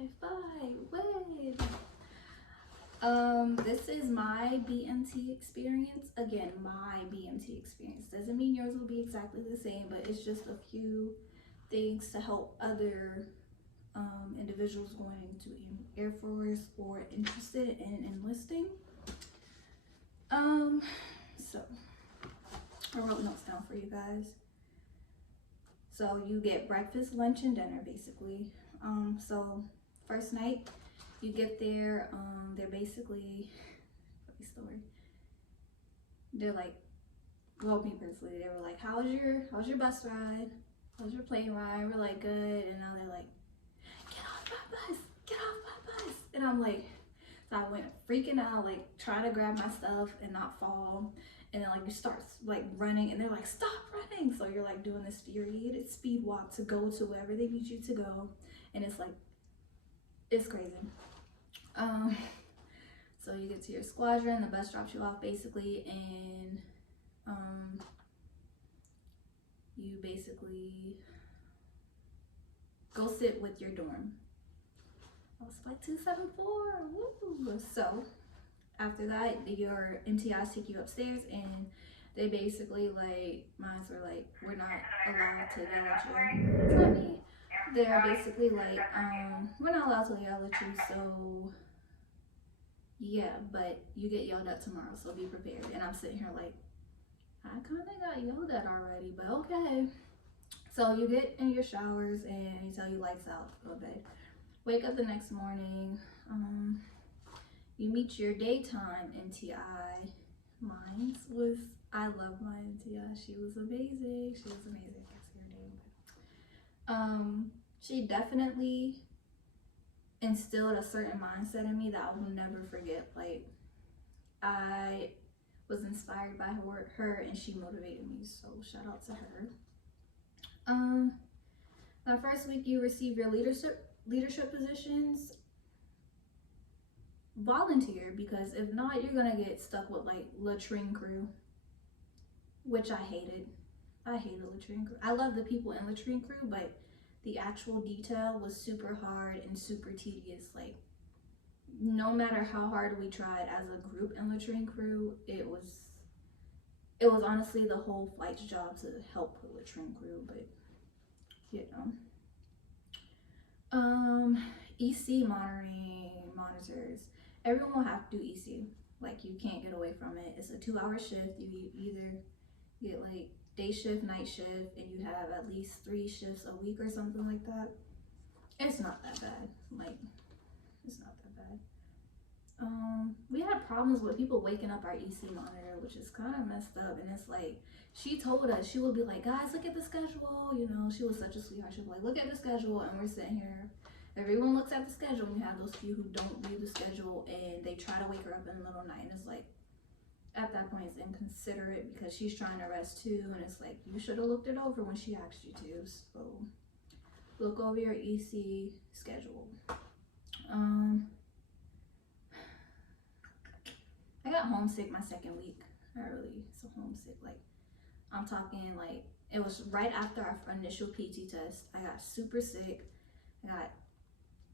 win. This is my BMT experience. Again, my BMT experience. Doesn't mean yours will be exactly the same, but it's just a few things to help other individuals going into Air Force or interested in enlisting. So I wrote notes down for you guys. So you get breakfast, lunch, and dinner basically. So first night you get there, they're basically, funny story. They're like, well, me personally, they were like, how's your bus ride? How's your plane ride? We're like, good. And now they're like, get off my bus. And I'm like, so I went freaking out, like trying to grab my stuff and not fall. And then like you start like running and they're like, stop running. So you're like doing this furiated speed walk to go to wherever they need you to go. And it's like, it's crazy. So you get to your squadron, the bus drops you off basically, and you basically go sit with your dorm. I was like 274, woo! So after that, your MTIs take you upstairs and they basically like, mines were like, we're not allowed to yell at you. It's not me. They're basically like, we're not allowed to yell at you, so yeah, but you get yelled at tomorrow, so be prepared. And I'm sitting here like, I kind of got yelled at already, but okay. So you get in your showers and you tell you lights out, go to bed. Wake up the next morning, you meet your daytime MTI. Mine was, I love my MTI. She was amazing. I can't say her name, but she definitely instilled a certain mindset in me that I will never forget. Like, I was inspired by her and she motivated me, so shout out to her. The first week you receive your leadership positions. Volunteer, because if not, you're gonna get stuck with like latrine crew, which I hated. I hated latrine crew. I love the people in latrine crew, but the actual detail was super hard and super tedious. Like, no matter how hard we tried as a group in latrine crew, it was honestly the whole flight's job to help with latrine crew, but you know. EC monitors. Everyone will have to do EC. Like, you can't get away from it. It's a 2-hour shift. You either get like day shift, night shift, and you have at least 3 shifts a week or something like that. It's not that bad. Like, it's not that bad. We had problems with people waking up our EC monitor, which is kind of messed up. And it's like, she told us, she would be like, guys, look at the schedule. You know, she was such a sweetheart. She'd be like, look at the schedule. And we're sitting here. Everyone looks at the schedule, and you have those few who don't read the schedule and they try to wake her up in the middle of the night. And it's like, at that point, it's inconsiderate because she's trying to rest too. And it's like, you should have looked it over when she asked you to. So look over your EC schedule. I got homesick my second week. I really so homesick. Like, I'm talking like, it was right after our initial PT test. I got super sick.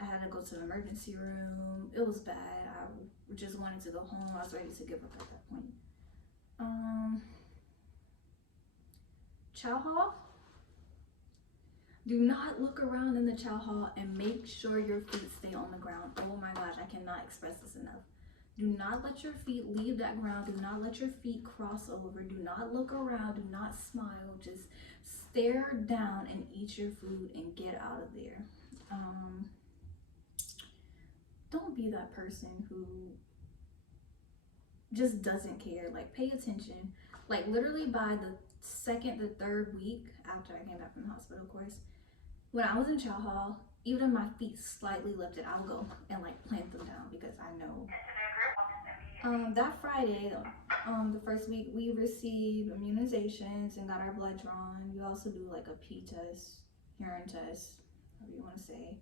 I had to go to the emergency room. It was bad. I just wanted to go home. I was ready to give up at that point. Chow hall. Do not look around in the chow hall and make sure your feet stay on the ground. Oh my gosh, I cannot express this enough. Do not let your feet leave that ground. Do not let your feet cross over. Do not look around. Do not smile. Just stare down and eat your food and get out of there. Don't be that person who just doesn't care. Like, pay attention. Like, literally by the second to third week after I came back from the hospital, of course, when I was in chow hall, even if my feet slightly lifted, I would go and like plant them down because I know. That Friday, the first week, we received immunizations and got our blood drawn. You also do like a pee test, urine test, whatever you want to say.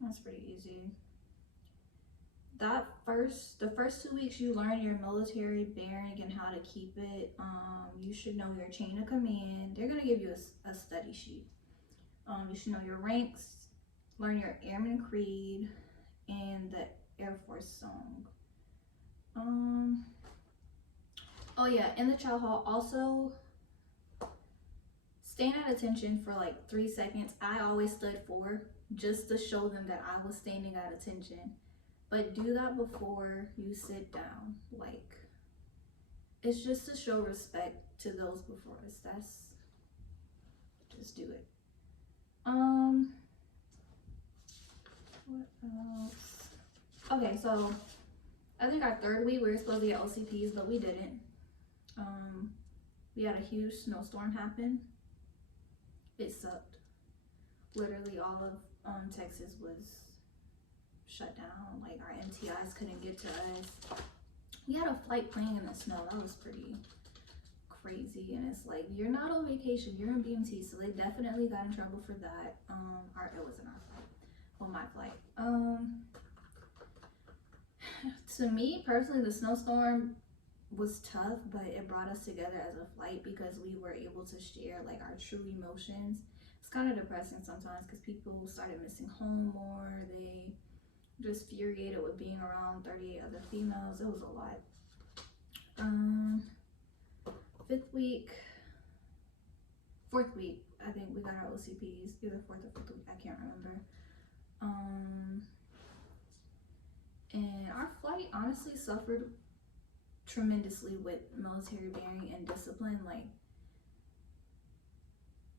That's pretty easy. The first 2 weeks, you learn your military bearing and how to keep it. You should know your chain of command. They're gonna give you a study sheet. You should know your ranks, learn your Airman Creed, and the Air Force song. Oh yeah, in the chow hall, also stand at attention for like 3 seconds. I always stood 4 just to show them that I was standing at attention. But do that before you sit down. Like, it's just to show respect to those before us. Just do it. What else? Okay, so I think our 3rd week we were supposed to get OCPs, but we didn't. We had a huge snowstorm happen. It sucked. Literally all of Texas was shut down. Like, our MTIs couldn't get to us. We had a flight playing in the snow. That was pretty crazy. And it's like, you're not on vacation, you're in BMT, so they definitely got in trouble for that. It wasn't our flight. Well, my flight. To me personally, the snowstorm was tough, but it brought us together as a flight because we were able to share like our true emotions. It's kind of depressing sometimes because people started missing home more. They just infuriated with being around 38 other females. It was a lot. 4th week, I think we got our OCPs, either 4th or 5th week, I can't remember. And our flight honestly suffered tremendously with military bearing and discipline. Like,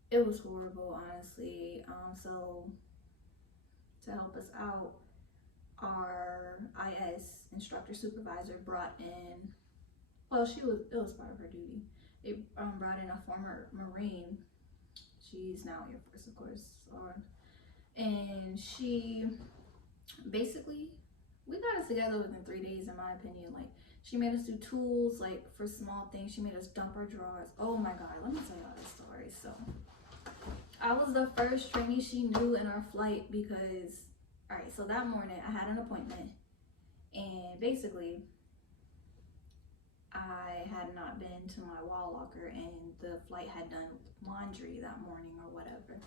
it was horrible, honestly. So to help us out, our IS instructor supervisor brought in, well, it was part of her duty. They brought in a former Marine. She's now Air Force, of course. And she basically, we got us together within 3 days, in my opinion. Like, she made us do tools, like, for small things. She made us dump our drawers. Oh my God, let me tell y'all this story. So, I was the first trainee she knew in our flight because, all right, so that morning I had an appointment, and basically, I had not been to my wall locker, and the flight had done laundry that morning or whatever.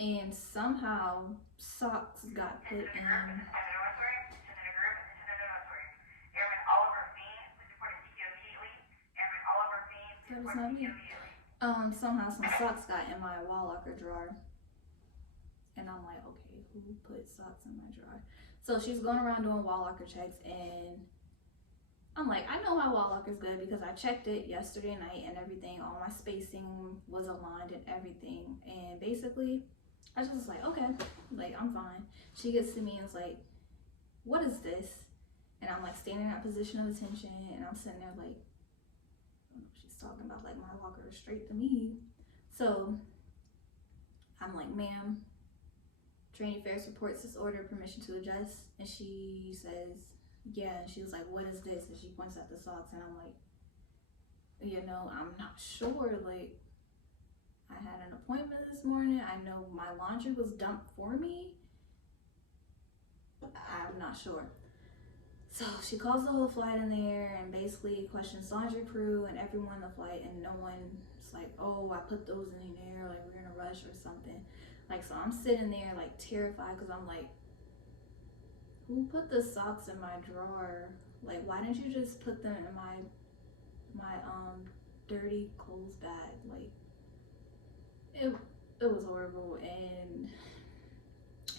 And somehow socks got put in. That was not me. Somehow some socks got in my wall locker drawer. And I'm like, okay, who put socks in my drawer? So she's going around doing wall locker checks, and I'm like, I know my wall locker's good because I checked it yesterday night and everything. All my spacing was aligned and everything. And basically, I was just like, okay, like, I'm fine. She gets to me and is like, what is this? And I'm like standing in that position of attention, and I'm sitting there like, I don't know, she's talking about like my locker is straight to me. So I'm like, ma'am, training affairs reports this order, permission to adjust. And she says, yeah. And she was like, what is this? And she points at the socks, and I'm like, you know, I'm not sure. Like, I had an appointment this morning. I know my laundry was dumped for me. I'm not sure. So she calls the whole flight in there and basically questions laundry crew and everyone in the flight, and no one's like, oh, I put those in there, like we're in a rush or something. Like, so I'm sitting there like terrified because I'm like, who put the socks in my drawer? Like, why didn't you just put them in my dirty clothes bag? Like, it was horrible. And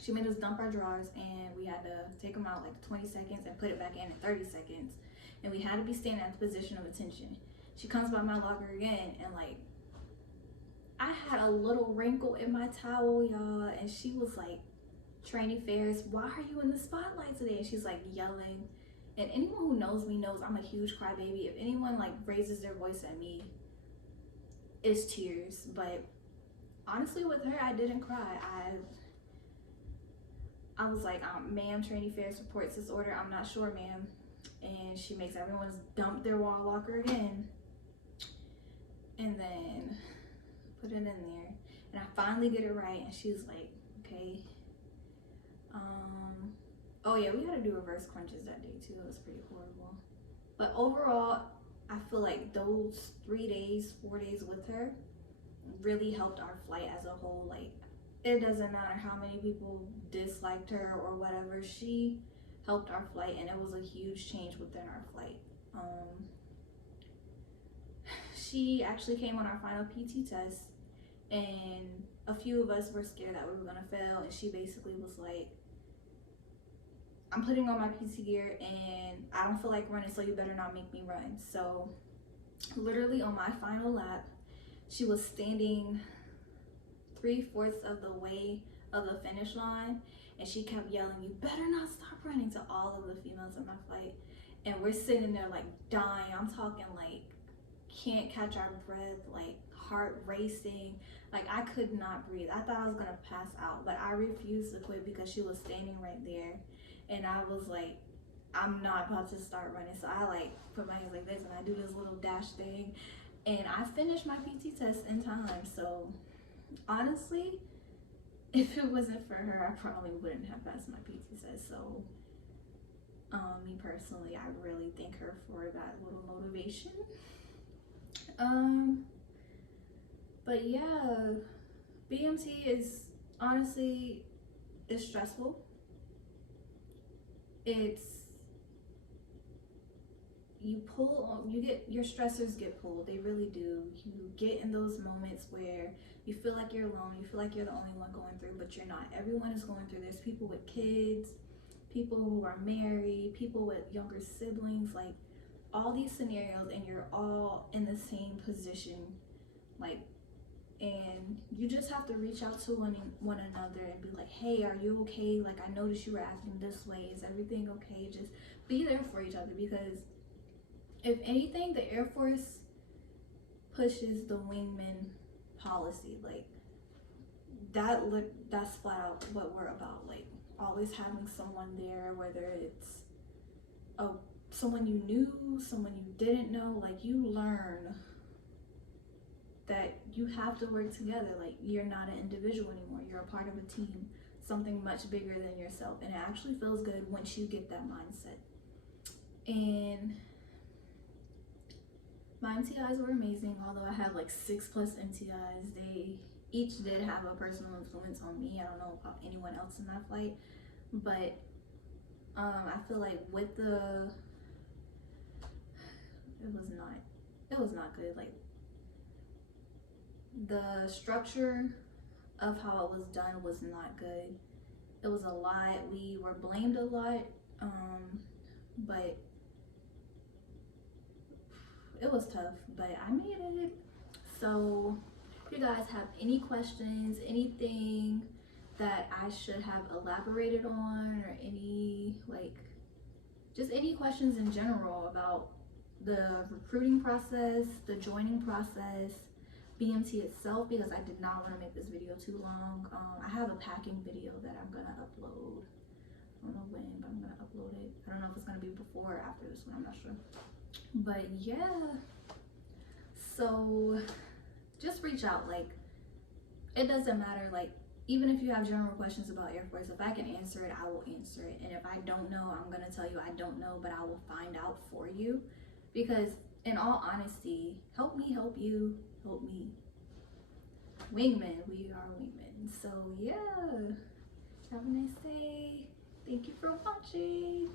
she made us dump our drawers, and we had to take them out like 20 seconds and put it back in 30 seconds. And we had to be standing at the position of attention. She comes by my locker again, and like, I had a little wrinkle in my towel, y'all. And she was like, Trainee Ferris, why are you in the spotlight today? And she's like yelling. And anyone who knows me knows I'm a huge crybaby. If anyone like raises their voice at me, it's tears. But honestly, with her, I didn't cry. I was like, ma'am, Trainee Ferris reports this order. I'm not sure, ma'am. And she makes everyone dump their wall locker again, and then put it in there. And I finally get it right, and she's like, okay. Oh yeah, we had to do reverse crunches that day too. It was pretty horrible. But overall, I feel like those 3 days, 4 days with her really helped our flight as a whole. Like, it doesn't matter how many people disliked her or whatever, she helped our flight, and it was a huge change within our flight. She actually came on our final PT test, and a few of us were scared that we were gonna fail, and she basically was like, I'm putting on my PT gear and I don't feel like running, so you better not make me run. So literally on my final lap, she was standing 3/4 of the way of the finish line, and she kept yelling, you better not stop running, to all of the females in my flight. And we're sitting there like dying. I'm talking like can't catch our breath, like heart racing, like I could not breathe. I thought I was gonna pass out, but I refused to quit because she was standing right there, and I was like, I'm not about to start running. So I like put my hands like this and I do this little dash thing, and I finished my PT test in time. So honestly, if it wasn't for her, I probably wouldn't have passed my PT test. So me personally, I really thank her for that little motivation. But yeah, BMT is honestly, it's stressful. It's, you pull, you get, your stressors get pulled, they really do. You get in those moments where you feel like you're alone, you feel like you're the only one going through, but you're not. Everyone is going through. There's people with kids, people who are married, people with younger siblings, like all these scenarios, and you're all in the same position, like, and you just have to reach out to one another and be like, hey, are you okay? Like, I noticed you were acting this way, is everything okay? Just be there for each other, because if anything, the Air Force pushes the wingman policy. Like that's flat out what we're about. Like always having someone there, whether it's someone you knew, someone you didn't know. Like you learn that you have to work together. Like you're not an individual anymore. You're a part of a team, something much bigger than yourself. And it actually feels good once you get that mindset. And my MTIs were amazing, although I had like 6+ MTIs. They each did have a personal influence on me. I don't know about anyone else in that flight, but I feel like with the, it was not good. Like the structure of how it was done was not good. It was a lot. We were blamed a lot, but it was tough, but I made it. So if you guys have any questions, anything that I should have elaborated on, or any, like, just any questions in general about the recruiting process, the joining process, BMT itself, because I did not want to make this video too long. I have a packing video that I'm gonna upload. I don't know when, but I'm gonna upload it. I don't know if it's gonna be before or after this one, I'm not sure. But yeah, so just reach out. Like it doesn't matter, like even if you have general questions about Air Force, if I can answer it, I will answer it. And if I don't know, I'm gonna tell you I don't know, but I will find out for you, because in all honesty, help me help you, help me. Wingmen, we are wingmen. So yeah, have a nice day. Thank you for watching.